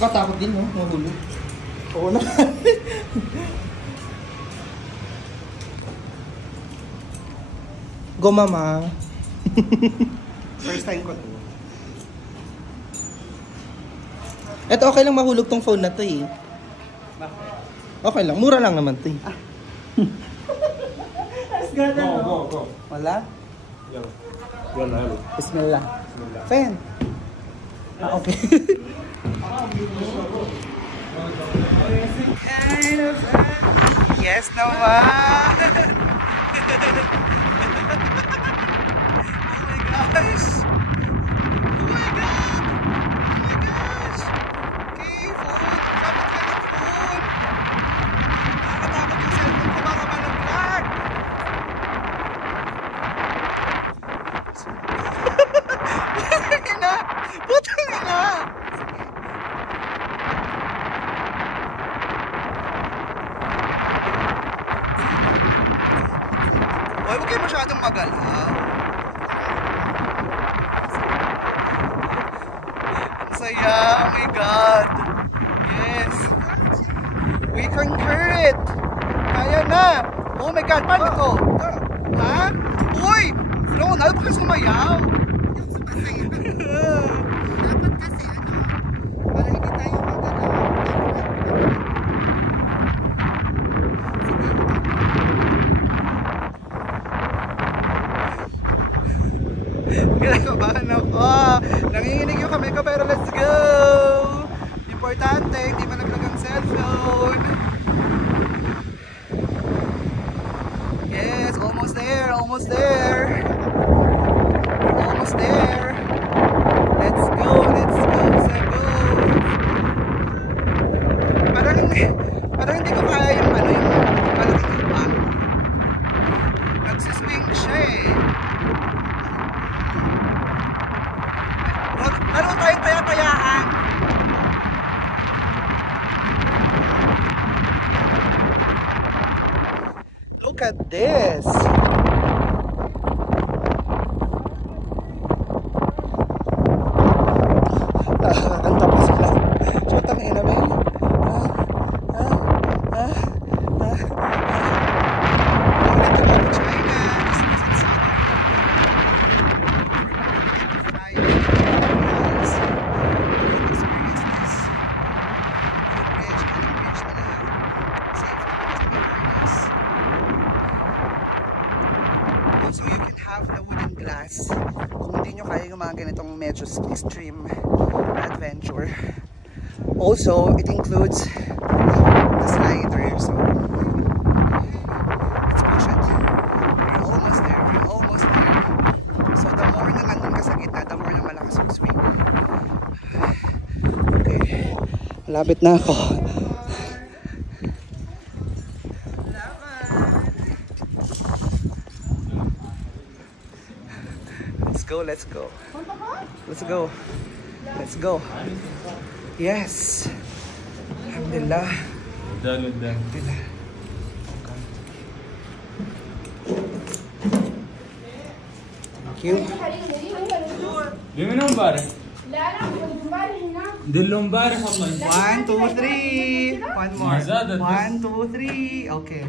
Katakot din, no? Mahulog. Oo na. Go, mama. First time ko to. Eto, okay lang mahulog tong phone na to eh. Okay lang, mura lang naman to eh. Go. Wala? Yalla. Bismillah. Pen. Ah, okay. Yes naman! Oh my gosh! Oh my god! Oh my gosh! Okay, phone! Kapit ka ng phone! Nakakatakot yung cellphone ko, baka malaglag! Putang ina! Putang ina! Hoy, huwag kayo masyadong magalaw. Ang saya, oh my god. Yes. We conquer it. Kaya na. Oh my god, paano to? Ha? Uy! Ron, ano ba kayo sumayaw? Dapat kasi para hindi tayo magalaw. Kinakabahan ako. Nanginginig yung kamay ko pero let's go! Importante, hindi malaglag ang cellphone. Yes, almost there, almost there. Almost there. Let's go, let's go, let's go. Parang hindi ko kaya yung ano, yung malaking ipan. Nagsiswing siya eh. Laro tayong taya-tayaan. Look at this. Nakakanta pa sila. Chotang ina ba yun? So you can have the wooden glass kung hindi nyo kaya yung mga ganitong medyo extreme adventure. Also, it includes the slider. So let's push it. We're almost there. We're almost there. So the more na nandun ka sa gitna, the more na malakas yung swing. Okay. Malapit na ako. Let's go. Let's go. Let's go. Yes. Alhamdulillah. Done. Alhamdulillah. Thank you. دي من امبارح دي اللي امبارح والله 1 2 3 one more ما زادت 1 2 3 okay